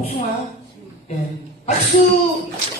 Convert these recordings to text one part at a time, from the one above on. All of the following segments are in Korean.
복숭아. 예. 박수!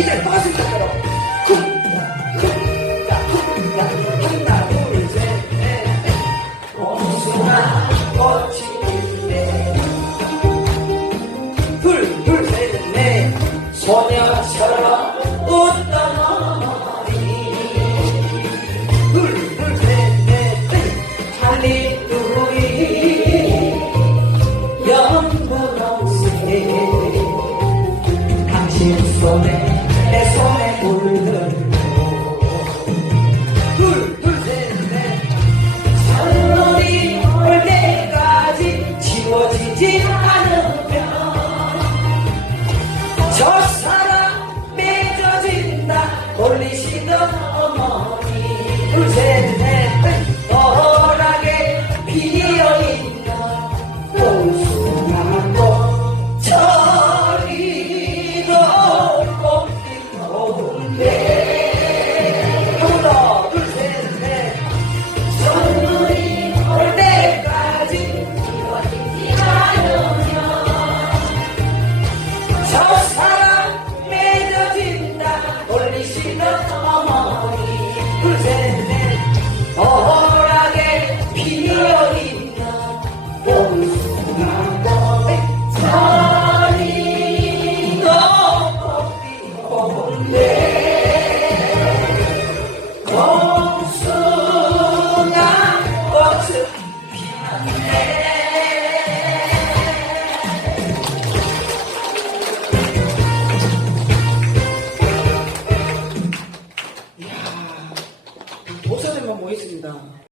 이제 빠질 때로 쿵다 쿵다 쿵다 하나 둘셋넷 복숭아 꽃이 있네 둘둘셋넷. 소녀처럼 웃 지 않으면 저 사랑 맺어진다. 올리시던 Hey.